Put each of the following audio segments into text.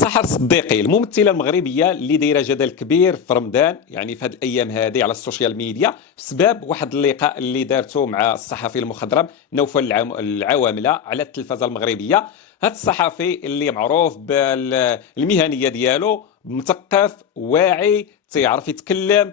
سحر صديقي الممثله المغربيه اللي دايره جدل كبير في رمضان، يعني في هذه الايام هذه على السوشيال ميديا بسبب واحد اللقاء اللي دارته مع الصحفي المخضرم نوفل العوامله على التلفزه المغربيه. هذا الصحفي اللي معروف بالمهنيه ديالو، مثقف واعي، تيعرف يتكلم،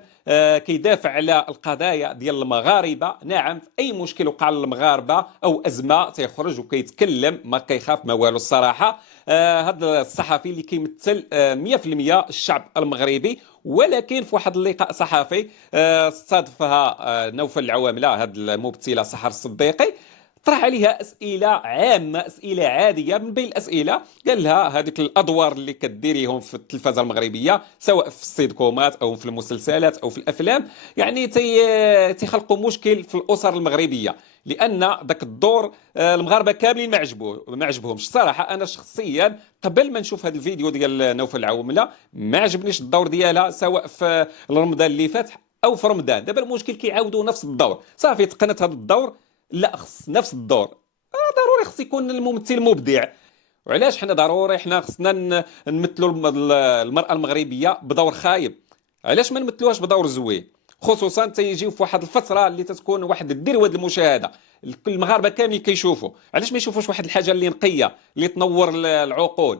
كيدافع على القضايا ديال المغاربه. نعم، في اي مشكل وقع للمغاربه او ازمه تيخرج وكيتكلم، ما كيخاف ما والو الصراحه. هذا الصحفي اللي كيمثل 100% الشعب المغربي. ولكن في واحد اللقاء صحفي استضافها نوفل العوامله، هذه الممثله سحر الصديقي، طرح عليها اسئله عامه، اسئله عاديه. من بين الاسئله قال لها هذيك الادوار اللي كديريهم في التلفزه المغربيه، سواء في السيدكومات او في المسلسلات او في الافلام، يعني تيخلقوا مشكل في الاسر المغربيه، لان ذاك الدور المغاربه كاملين ما عجبهمش. صراحه انا شخصيا قبل ما نشوف هذا الفيديو ديال نوفل العوامله ما عجبنيش الدور ديالها، سواء في رمضان اللي فات او في رمضان. دابا المشكل كيعاودوا نفس الدور، صافي تقنت هذا الدور، لا خص نفس الدور. ضروري خص يكون الممثل مبدع. وعلاش حنا ضروري حنا خصنا نمثلوا المرأة المغربية بدور خايب؟ علاش ما نمثلوهاش بدور زوين؟ خصوصا تيجيو في واحد الفترة اللي تتكون واحد الذروة المشاهدة، المغاربة كاملين كيشوفوا. علاش ما يشوفوش واحد الحاجة اللي نقية، اللي تنور العقول،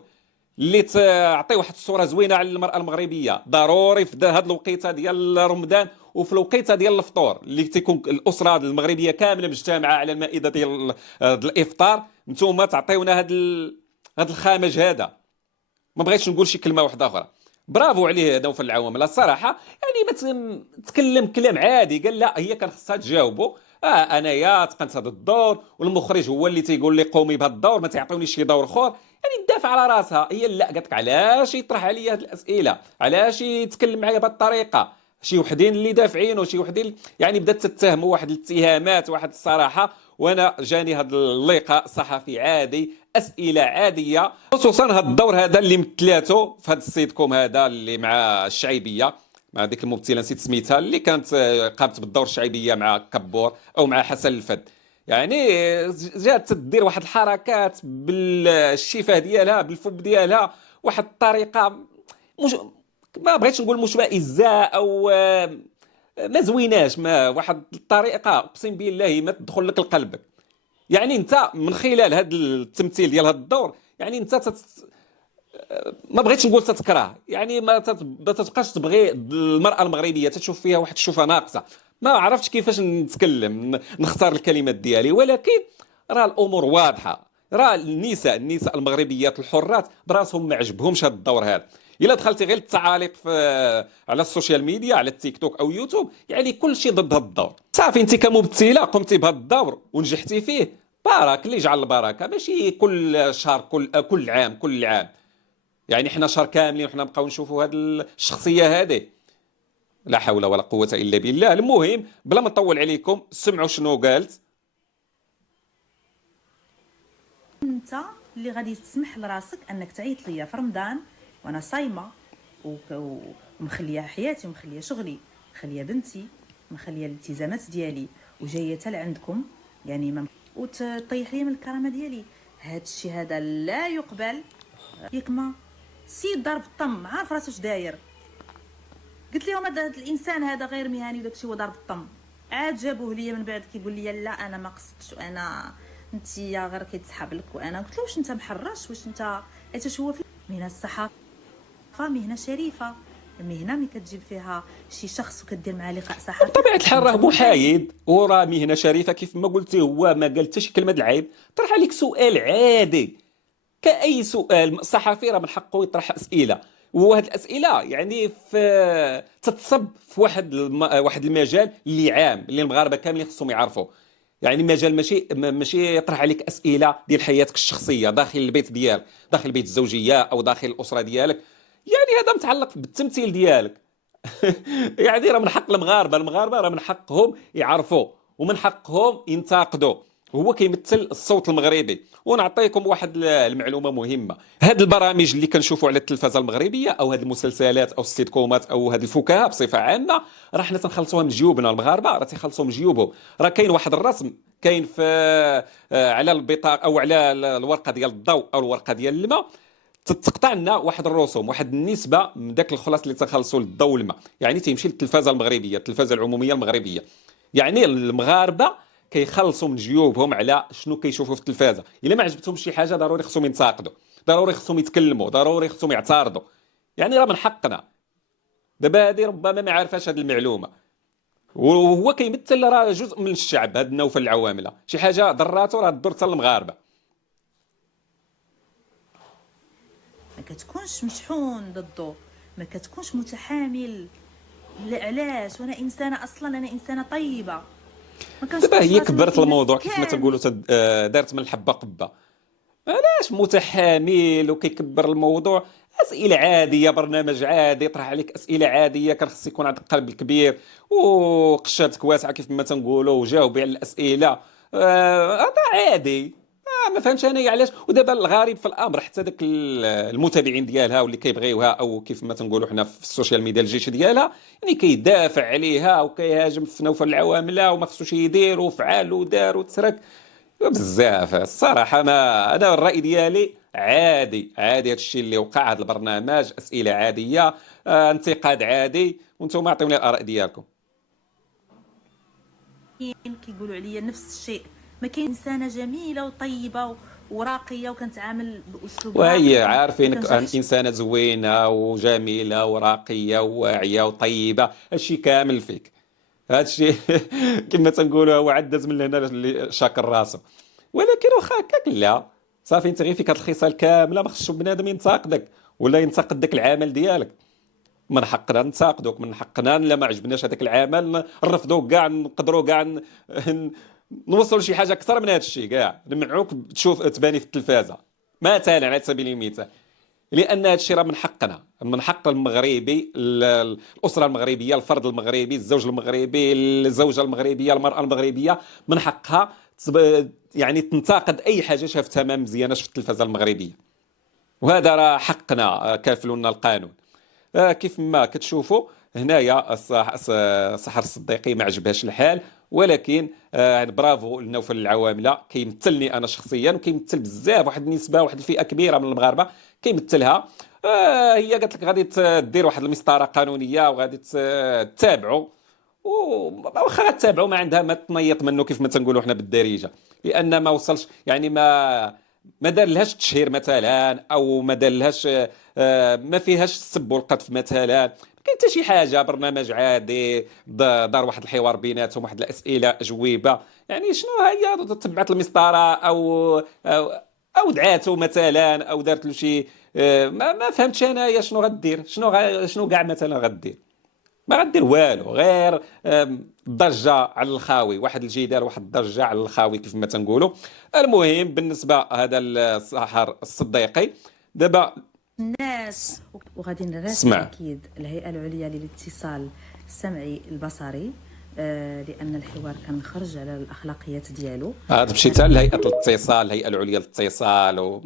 اللي تعطي واحد الصوره زوينه على المراه المغربيه؟ ضروري في هذه الوقيته ديال رمضان وفي الوقيته ديال الفطور اللي تيكون الاسره المغربيه كامله مجتمعه على المائده ديال الافطار، نتوما تعطيونا هذا الخامج هذا. ما بغيتش نقول شي كلمه واحده اخرى. برافو عليه نوفل العوامل الصراحه، يعني ما تكلم كلام عادي. قال لا، هي كان خصها تجاوبه. انايا تقنت هذا الدور، والمخرج هو اللي تيقول لي قومي بهذا الدور، ما تعطيونيش شي دور اخر. يعني تدافع على راسها. هي لا، قالت لك علاش يطرح عليا هذه الاسئله، علاش يتكلم معايا بهذه الطريقه. شي وحدين اللي دافعين وشي وحدين يعني بدات تتهموا واحد الاتهامات، واحد الصراحه. وانا جاني هذا اللقاء صحفي عادي، اسئله عاديه، خصوصا هذا الدور هذا اللي مثلاته في هذا السيت كوم هذا اللي مع الشعيبيه، مع ديك الممثله نسيت سميتها، اللي كانت قامت بالدور الشعيبيه مع كبور او مع حسن الفد. يعني جات تدير واحد الحركات بالشفاه ديالها، بالفم ديالها، واحد الطريقه مش، ما بغيتش نقول مشمئزه او ما زويناش، ما واحد الطريقه اقسم بالله ما تدخل لك لقلبك. يعني انت من خلال هذا التمثيل ديال هذا الدور، يعني انت ما بغيتش نقول تتكره، يعني ما تبقاش تبغي المرأة المغربية، تشوف فيها واحد الشوفة ناقصة. ما عرفتش كيفاش نتكلم، نختار الكلمات ديالي. ولكن راه الامور واضحة، راه النساء المغربيات الحرات براسهم ما عجبهمش هذا الدور هذا. الا دخلتي غير التعاليق على السوشيال ميديا، على التيك توك او يوتيوب، يعني كل شيء ضد هذا الدور. صافي انت كممثله قمتي بهذا الدور ونجحتي فيه، بارك اللي يجعل البركه، ماشي كل شهر، كل عام. يعني احنا شهر كاملين وحنا نبقاو نشوفوا هذه الشخصيه هذه؟ لا حول ولا قوه الا بالله. المهم بلا ما نطول عليكم، سمعوا شنو قالت. انت اللي غادي تسمح لراسك انك تعيط ليا في رمضان وانا صايمه ومخليه حياتي ومخليه شغلي، مخليه بنتي، مخليه الالتزامات ديالي، وجايه حتى لعندكم يعني ما وتطيح لي من الكرامه ديالي؟ هذا الشيء هذا لا يقبل. ياك ما سيد ضرب الطم، عارف راسو اش داير. قلت لهم هذا الانسان هذا غير مهني وداكشي هو ضرب الطم. عاد جابوه ليا من بعد كيقول لي لا انا ما قصدتش، وانا انت غير كيتسحب لك. وانا قلت له واش انت محرش، واش انت حيت هو في مهنه الصحافه مهنه شريفه، المهنه ملي كتجيب فيها شي شخص وكدير معاه لقاء صحفي بطبيعه الحال راه محايد وراه مهنه شريفه، كيف ما قلتي هو ما قال حتى شي كلمه العيب. طرح عليك سؤال عادي كأي سؤال. الصحفي راه من حقه يطرح أسئلة، وهاد الأسئلة يعني تتصب في واحد المجال اللي عام، اللي المغاربة كاملين خصهم يعرفوا. يعني مجال ماشي يطرح عليك أسئلة ديال حياتك الشخصية داخل البيت ديالك، داخل البيت الزوجية أو داخل الأسرة ديالك. يعني هذا متعلق بالتمثيل ديالك. يعني راه من حق المغاربة راه من حقهم يعرفوا ومن حقهم ينتقدوا. هو كيمثل الصوت المغربي. ونعطيكم واحد المعلومه مهمه، هاد البرامج اللي كنشوفوا على التلفزه المغربيه او هاد المسلسلات او السيتكومات او هاد الفكاهه بصفه عامه، راه حنا تنخلصوها من جيوبنا. المغاربه راه تيخلصوا من جيوبهم. راه كاين واحد الرسم، كاين في على البطاقه او على الورقه ديال الضوء او الورقه ديال الماء، تتقطع لنا واحد الرسوم، واحد النسبه من داك الخلاص اللي تخلصوا للضوء والماء، يعني تيمشي للتلفازه المغربيه، التلفازه العموميه المغربيه. يعني المغاربه كيخلصوا من جيوبهم على شنو كيشوفوا في التلفازه. الا ما عجبتهمش شي حاجه ضروري خصهم ينتقدوا، ضروري خصهم يتكلموا، ضروري خصهم يعترضوا. يعني راه من حقنا. دابا هذه ربما ما عارفاش هذه المعلومه، وهو كيمثل راه جزء من الشعب. هذا النوفل العوامله شي حاجه ضراته راه تضر حتى المغاربه. ما كتكونش مشحون ضده، ما كتكونش متحامل. علاش؟ وانا انسانه اصلا، انا انسانه طيبه. ما دابا كنشوفش هي راسي كبرت مثل الناس الموضوع كيف ما تنقولوا، كاملين. دارت من الحبه قبه. علاش متحامل وكيكبر الموضوع؟ اسئله عاديه، برنامج عادي يطرح عليك اسئله عاديه، كان خص يكون عندك قلب كبير وقشرتك واسعه كيف ما تنقولوا، وجاوبي على الاسئله. هذا عادي. ما فهمتش انا علاش. ودابا الغريب في الامر حتى داك المتابعين ديالها واللي كيبغيوها، او كيف ما تنقولوا حنا في السوشيال ميديا الجيش ديالها، يعني كيدافع عليها وكيهاجم في نوفل العوامله وما خصوش يدير وفعل ودار وتسرك بزاف. الصراحه ما انا الراي ديالي عادي، عادي هذا الشيء اللي وقع. هذا البرنامج اسئله عاديه، انتقاد عادي، وانتم اعطوني الاراء ديالكم. كيقولوا عليا نفس الشيء. ما كاين انسانه جميله وطيبه وراقيه وكنتعامل باسلوب وهي راقي، ما عارفينك كنجرحش. انسانه زوينه وجميله وراقيه وواعيه وطيبه، هادشي كامل فيك. هادشي كما تنقولوا هو عدز من هنا اللي شاكر راسه. ولكن واخا هكاك لا، صافي انت غير فيك هاد الخصال كامله، ما خصش بنادم ينتقدك ولا ينتقد داك العمل ديالك. من حقنا ننتقدوك، من حقنا لا ما عجبناش هذاك العمل نرفضوه كاع، نقدروا كاع نوصلوا لشي حاجه اكثر من هذا الشيء كاع، نمنعوك تشوف تباني في التلفازه مثلا على سبيل المثال. لان هذا الشيء راه من حقنا، من حق المغربي، الاسره المغربيه، الفرد المغربي، الزوج المغربي، الزوجه المغربيه، المراه المغربيه، من حقها يعني تنتقد اي حاجه شافتها ما مزياناش في التلفازه المغربيه. وهذا راه حقنا، كافلنا القانون. كيف ما كتشوفوا هنايا سحر الصديقي ما عجبهاش الحال، ولكن برافو لنوفل العوامله، كيمثلني انا شخصيا وكيمثل بزاف، واحد النسبه، واحد الفئه كبيره من المغاربه كيمثلها. هي قالت لك غادي دير واحد المسطره قانونيه وغادي تتابعوا، واخا تتابعوا ما عندها ما تنيط منه كيف ما تنقولوا حنا بالدارجه. لان ما وصلش، يعني ما دار لهاش تشهير مثلا، او ما دار لهاش ما فيهاش السب والقذف مثلا. ما كاين حتى شي حاجه، برنامج عادي دار واحد الحوار بيناتهم، واحد الاسئله اجوبه. يعني شنو هي تبعت المسطره او او دعاته مثلا، او دارت له شي ما فهمتش انايا شنو غدير، شنو كاع مثلا غدير. ما غدير والو، غير ضجه على الخاوي، واحد الجدال، واحد الضجه على الخاوي كيف ما تنقولوا. المهم بالنسبه هذا السحر الصديقي دابا الناس وغادي نراسل اسمع. اكيد الهيئه العليا للاتصال السمعي البصري، لان الحوار كان خرج على الاخلاقيات ديالو. هذا مشيت لهيئه الاتصال، الهيئه العليا للاتصال